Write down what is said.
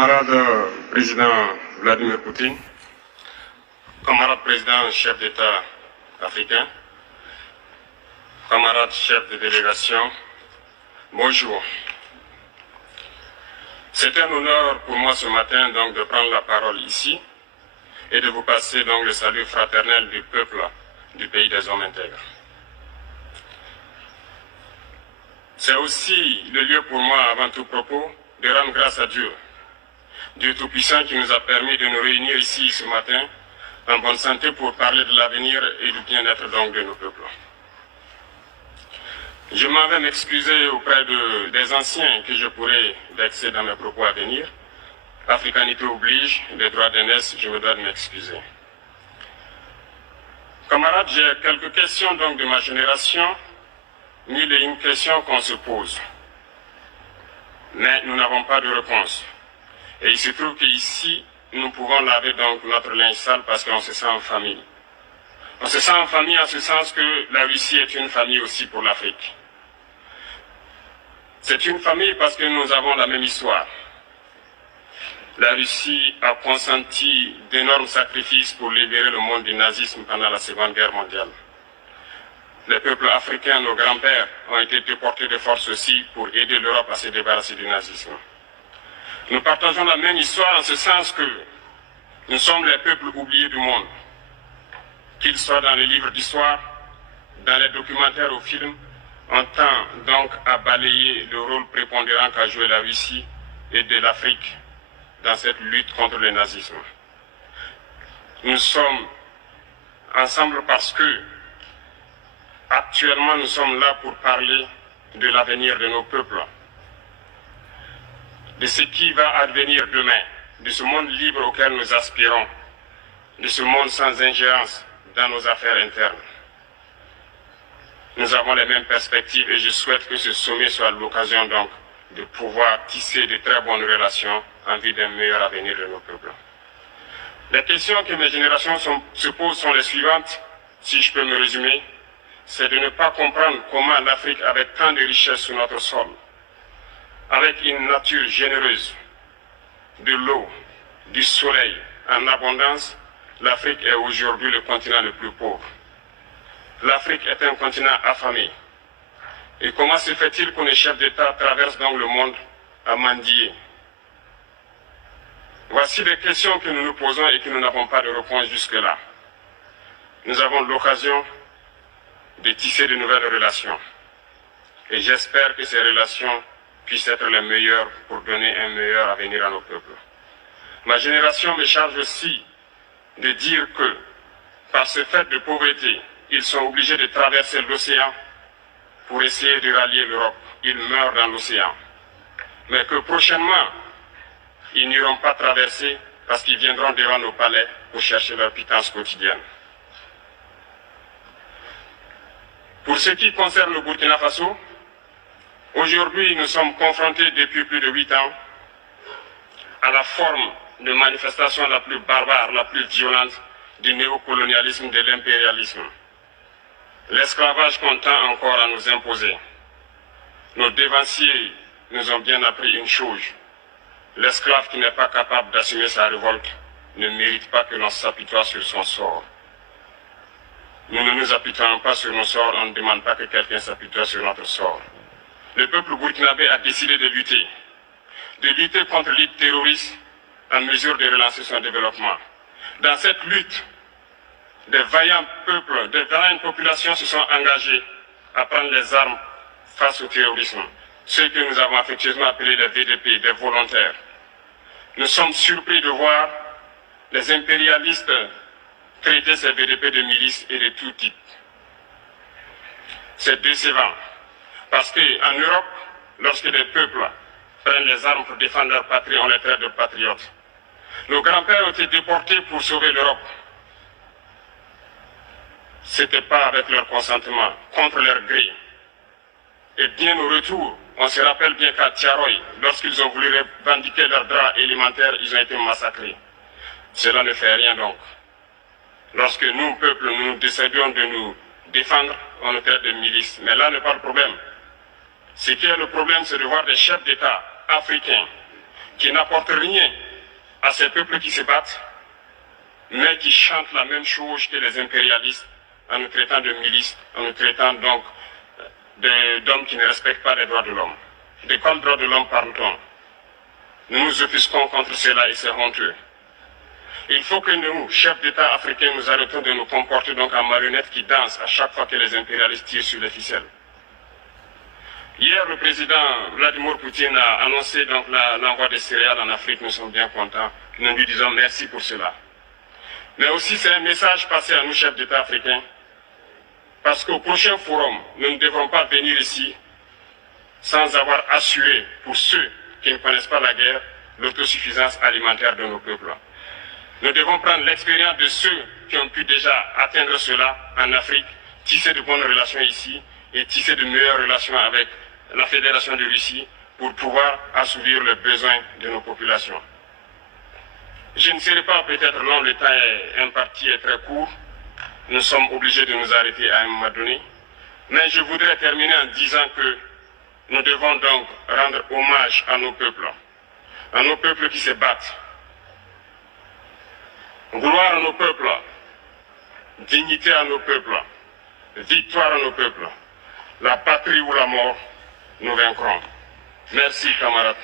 Camarade président Vladimir Poutine, camarade président chef d'État africain, camarade chef de délégation, bonjour. C'est un honneur pour moi ce matin donc de prendre la parole ici et de vous passer donc le salut fraternel du peuple du pays des hommes intègres. C'est aussi le lieu pour moi, avant tout propos, de rendre grâce à Dieu, Dieu Tout-Puissant qui nous a permis de nous réunir ici ce matin en bonne santé pour parler de l'avenir et du bien-être donc de nos peuples. Je m'en vais m'excuser auprès des anciens que je pourrais vexer dans mes propos à venir. Africanité oblige, les droits d'aînesse, je me dois de m'excuser. Camarades, j'ai quelques questions donc de ma génération, mille et une questions qu'on se pose. Mais nous n'avons pas de réponse. Et il se trouve qu'ici, nous pouvons laver donc notre linge sale parce qu'on se sent en famille. On se sent en famille en ce sens que la Russie est une famille aussi pour l'Afrique. C'est une famille parce que nous avons la même histoire. La Russie a consenti d'énormes sacrifices pour libérer le monde du nazisme pendant la Seconde Guerre mondiale. Les peuples africains, nos grands-pères, ont été déportés de force aussi pour aider l'Europe à se débarrasser du nazisme. Nous partageons la même histoire en ce sens que nous sommes les peuples oubliés du monde. Qu'ils soient dans les livres d'histoire, dans les documentaires ou films, on tend donc à balayer le rôle prépondérant qu'a joué la Russie et de l'Afrique dans cette lutte contre le nazisme. Nous sommes ensemble parce que actuellement nous sommes là pour parler de l'avenir de nos peuples, de ce qui va advenir demain, de ce monde libre auquel nous aspirons, de ce monde sans ingérence dans nos affaires internes. Nous avons les mêmes perspectives et je souhaite que ce sommet soit l'occasion donc de pouvoir tisser de très bonnes relations en vue d'un meilleur avenir de nos peuples. Les questions que mes générations se posent sont les suivantes, si je peux me résumer, c'est de ne pas comprendre comment l'Afrique, avec tant de richesses sur notre sol, avec une nature généreuse, de l'eau, du soleil en abondance, l'Afrique est aujourd'hui le continent le plus pauvre. L'Afrique est un continent affamé. Et comment se fait-il que les chefs d'État traversent donc le monde à mendier? Voici des questions que nous nous posons et que nous n'avons pas de réponse jusque-là. Nous avons l'occasion de tisser de nouvelles relations. Et j'espère que ces relations puissent être les meilleures pour donner un meilleur avenir à nos peuples. Ma génération me charge aussi de dire que, par ce fait de pauvreté, ils sont obligés de traverser l'océan pour essayer de rallier l'Europe. Ils meurent dans l'océan. Mais que prochainement, ils n'iront pas traverser parce qu'ils viendront devant nos palais pour chercher leur pitance quotidienne. Pour ce qui concerne le Burkina Faso, aujourd'hui nous sommes confrontés depuis plus de 8 ans à la forme de manifestation la plus barbare, la plus violente du néocolonialisme, de l'impérialisme. L'esclavage qu'on tend encore à nous imposer. Nos dévanciers nous ont bien appris une chose. L'esclave qui n'est pas capable d'assumer sa révolte ne mérite pas que l'on s'apitoie sur son sort. Nous ne nous apitoyons pas sur nos sorts, on ne demande pas que quelqu'un s'apitoie sur notre sort. Le peuple burkinabé a décidé de lutter contre l'île terroriste en mesure de relancer son développement. Dans cette lutte, des vaillants peuples, des vaillantes populations se sont engagés à prendre les armes face au terrorisme. Ceux que nous avons affectueusement appelés les VDP, des volontaires. Nous sommes surpris de voir les impérialistes traiter ces VDP de milices et de tout type. C'est décevant. Parce qu'en Europe, lorsque des peuples prennent les armes pour défendre leur patrie, on les traite de patriotes. Nos grands-pères ont été déportés pour sauver l'Europe. Ce n'était pas avec leur consentement, contre leur gré. Et bien au retour, on se rappelle bien qu'à Tiaroy, lorsqu'ils ont voulu revendiquer leurs droits élémentaires, ils ont été massacrés. Cela ne fait rien donc. Lorsque nous, peuple, nous décidions de nous défendre, on nous traite de milices. Mais là n'est pas le problème. Ce qui est le problème, c'est de voir des chefs d'État africains qui n'apportent rien à ces peuples qui se battent, mais qui chantent la même chose que les impérialistes en nous traitant de milices, en nous traitant donc d'hommes qui ne respectent pas les droits de l'homme. De quels droits de l'homme parle-t-on? Nous nous offusquons contre cela et c'est honteux. Il faut que nous, chefs d'État africains, nous arrêtons de nous comporter donc en marionnettes qui dansent à chaque fois que les impérialistes tirent sur les ficelles. Hier, le président Vladimir Poutine a annoncé donc l'envoi des céréales en Afrique. Nous sommes bien contents. Nous lui disons merci pour cela. Mais aussi, c'est un message passé à nous, chefs d'État africains, parce qu'au prochain forum, nous ne devrons pas venir ici sans avoir assuré, pour ceux qui ne connaissent pas la guerre, l'autosuffisance alimentaire de nos peuples. Nous devons prendre l'expérience de ceux qui ont pu déjà atteindre cela en Afrique, tisser de bonnes relations ici et tisser de meilleures relations avec la Fédération de Russie pour pouvoir assouvir les besoins de nos populations. Je ne serai pas peut-être long, le temps imparti est très court. Nous sommes obligés de nous arrêter à un moment donné. Mais je voudrais terminer en disant que nous devons donc rendre hommage à nos peuples qui se battent. Gloire à nos peuples, dignité à nos peuples, victoire à nos peuples. La patrie ou la mort, nous vaincrons. Merci, camarades.